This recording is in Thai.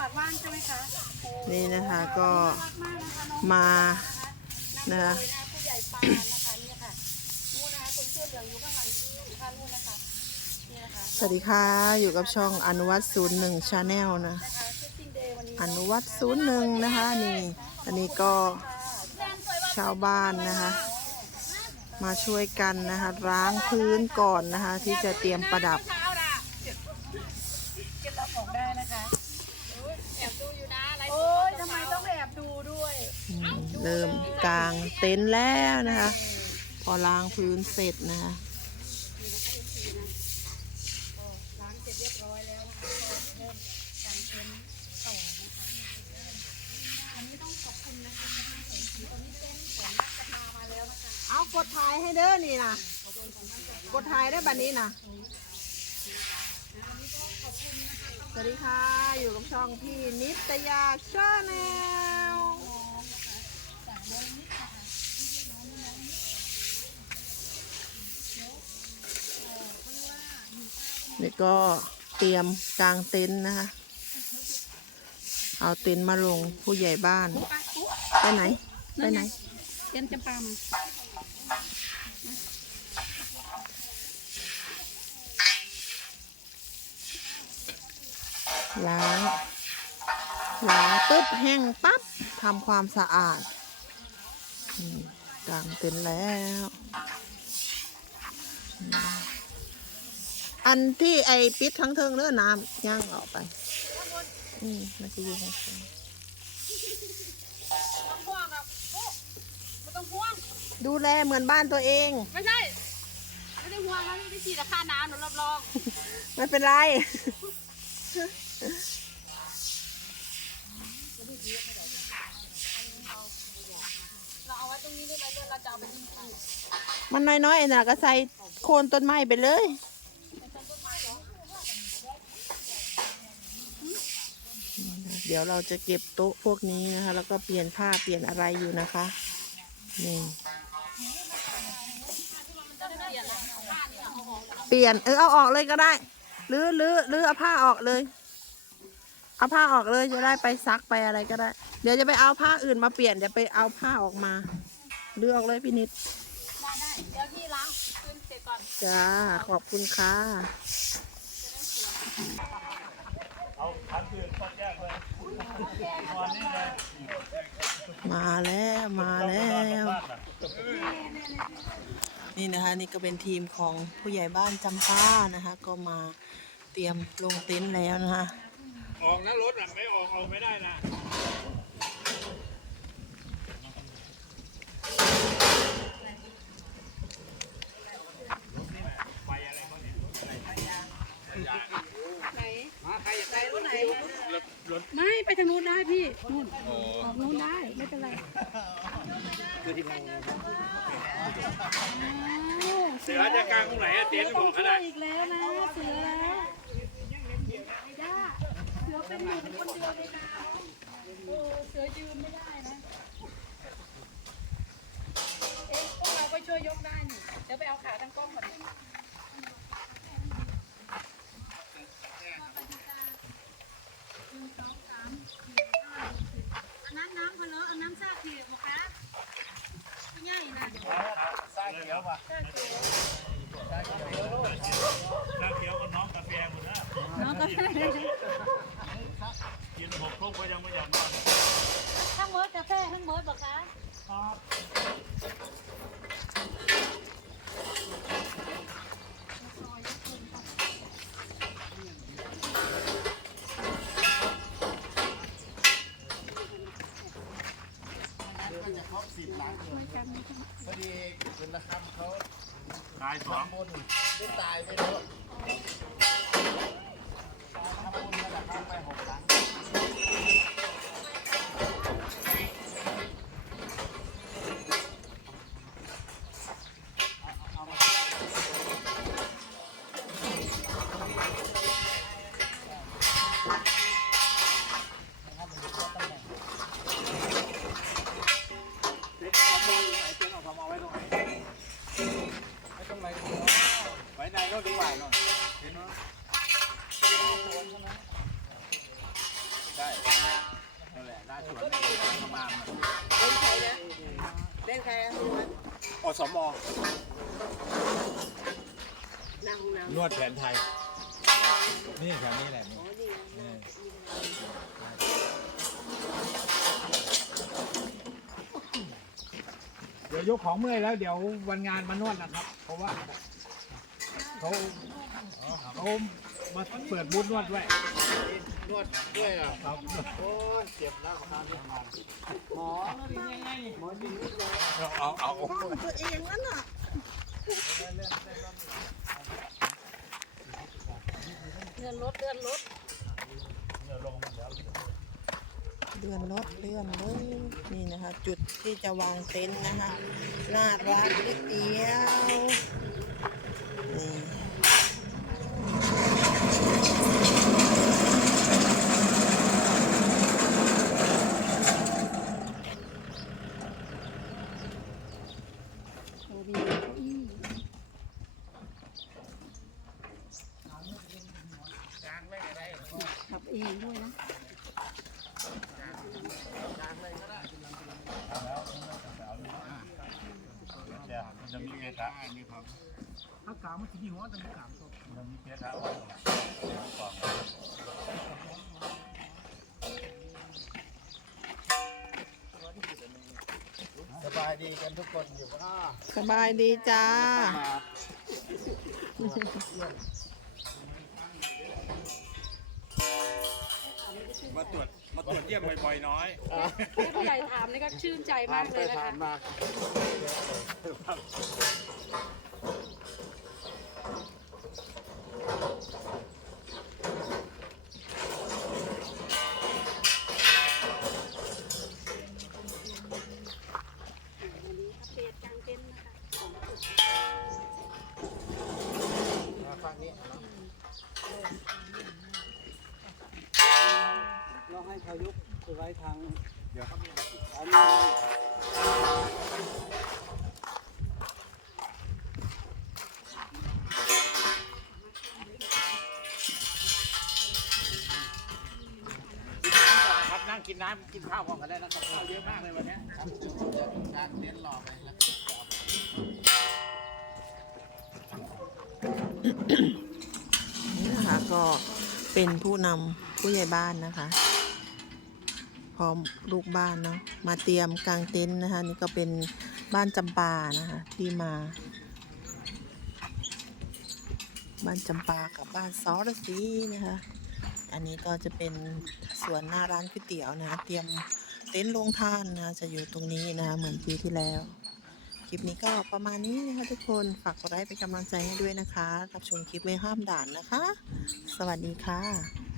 วาดว่างใช่ไหมคะโอ้นี่นะคะก็รักมากนะคะน้องมานะนะคะคะผู้ใหญ่ปานนะคะเนี่ยค่ะนู่นนะคะคนเสื้อเหลืองอยู่ข้างหลังค่ะนู่นนะคะนี่นะคะสวัสดีค่ะอยู่กับช่องอนุวัตศูนย์หนึ่งชาแนลนะนะคะเซตติ้งเดย์วันนี้อนุวัตศูนย์หนึ่งนะคะนี่อันนี้ก็ชาวบ้านนะคะ มาช่วยกันนะคะล้างพื้นก่อนนะคะ ที่จะเตรียมประดับเช้าน่ะเก็บรับของได้นะคะแอ บดูอยู่นะอะไรโอ้ยทำไมต้องแอบดูด้วยอืมเริ่มกลางเต็นท์แล้วนะคะ พอล้างพื้นเสร็จนะคะล้างเสร็จเรียบร้อยแล้วนะคะก็เริ่มกางเต็นท์ต่อนะคะอันนี้ต้องขอบคุณนะคะที่ให้ผมถือตอนนี้เต้นของนักกระทามาแล้วนะคะเอากดถ่ายให้เด้อนี่นะกดถ่ายได้บัดนี้นะ สวัสดีค่ะ อยู่กับช่องพี่นิตยาชาแนลนี่ก็เตรียมกางเต็นท์นะคะ เอาเต็นท์มาลงผู้ใหญ่บ้าน ไปไหน ไปไหน เต้นจำปาม ล้างล้างปุ๊บแห้งปั๊บทำความสะอาดอืมกางเต็นท์แล้วอืมอันที่ไอปิดทั้งเทิงเลือน้ำย่างออกไป อืมมันจะอยู่ข้างบนต้องห่วงนะโอ้ไม่ต้องห่วงดูแลเหมือนบ้านตัวเอง ไม่ใช่ ไม่ได้ห่วงนะไม่ได้ฉีดราคาน้ำหนูรับรอง ไม่เป็นไร เราเอาไว้ตรงนี้ได้ไหมเดี๋ยวเราจะเอาไปยิงปืนมันน้อยๆน่ะก็ใส่โคนต้นไม้ไปเลยเดี๋ยวเราจะเก็บโต๊ะพวกนี้นะคะ แล้วก็เปลี่ยนผ้าเปลี่ยนอะไรอยู่นะคะนี่เปลี่ยนเออเอาออกเลยก็ได้หรือหรือหรือเอาผ้าออกเลย เอาผ้าออกเลยจะได้ไปซักไปอะไรก็ได้ เดี๋ยวจะไปเอาผ้าอื่นมาเปลี่ยนเดี๋ยวไปเอาผ้าออกมาเลือกเลยพี่นิดได้ได้เดี๋ยวพี่ล้างปืนเสร็จก่อนจ้าขอบคุณค่ะมาแล้วมาแล้วนี่นะคะนี่ก็เป็นทีมของผู้ใหญ่บ้านจำปานะคะ ก็มาเตรียมลงเต็นท์แล้วนะคะ ออกนะรถอะไม่ออกออกไม่ได้นะไม่ ไปทางนู้นได้พี่นู่นออกนู้นได้ไม่เป็นไรคือที่มันอ้าวเสือจะกลางตรงไหนอะเต็นท์บอกเขาได้อีกแล้วนะเสือ เป็นหนึ่งคนเดียวในนาโอ้เสือยืนไม่ได้นะ เอ๊ะพวกเราก็ช่วยยกได้นี่ เดี๋ยวไปเอาขาตั้งกล้องก่อนดิอันนั้นน้ำเพลออันน้ำซาเขียวคะไม่ใหญ่นะสร้าเขียวป่ะสร้าเขียวกับน้องกาแฟหมดนะน้องก็ กินหกทุกก็ยังไม่อยากนอนทั้งเมิร์ดกาแฟทั้งเมิร์ดบอกคะพอดีคุณนะครับเขาตายสองบนได้ตายไปแล้วทำบุญระครับไปหกครั้ง เนาะเห็เนาะได้นั่นแหละได้สวนในวนขมาเล่นใครนะเล่นใครนะอสมนั่งน้นวดแผนไทย นี่แถวนี้แหละเดี๋ยวยกของเมื่อยแล้วเดี๋ยววันงานมานวดนะครับ เพราะว่า เขาเขามาเปิดบูธนวดด้วยนวดด้วยอะครับโอ้ยเจ็บแล้วครับหมอหมอจริงเอาเอาตัวเองนั่นน่ะเลื่อนรถเลื่อนรถเลื่อนรถเลื่อนเลยนี่นะคะ จุดที่จะวางเต็นท์นะคะหน้าร้านก๋วยเตี๋ยวนี่โอ้มีเก้าอี้ ขับเองด้วยนะจะมีเกสาอันนี้ครับ ถ้ากลางมันจะมีหัวจะมีกลางมันมีเกสาสบายดีกันทุกคนอยู่ว่าสบายดีจ้ามาตรวจมาตรวจเยี่ยมบ่อยๆน้อยให้ผู้ใหญ่ถามนี่ก็ชื่นใจมากเลยนะคะ ให้เขายุกคือไว้ทางเดี๋ยวอันนี้ครับนั่งกินน้ำกินข้าวก่อนกันได้นะครับข้าวเยอะมากเลยวันนี้ครับการเน้นรอไปแล้วนี่นะคะก็เป็นผู้นำผู้ใหญ่บ้านนะคะ ร้อมลูกบ้านเนาะมาเตรียมกางเต็นท์นะคะนี่ก็เป็นบ้านจำปานะคะที่มา บ้านจำปากับบ้านซอรสีนะคะอันนี้ก็จะเป็นสวนหน้าร้านก๋วยเตี๋ยวนะคะเตรียมเต็นท์ลงทานนะคะจะอยู่ตรงนี้นะคะเหมือนปีที่แล้วคลิปนี้ก็ประมาณนี้นะคะทุกคนฝากกดไลค์เป็นกำลังใจให้ด้วยนะคะ รับชมคลิปไม่ห้ามด่านนะคะ สวัสดีค่ะ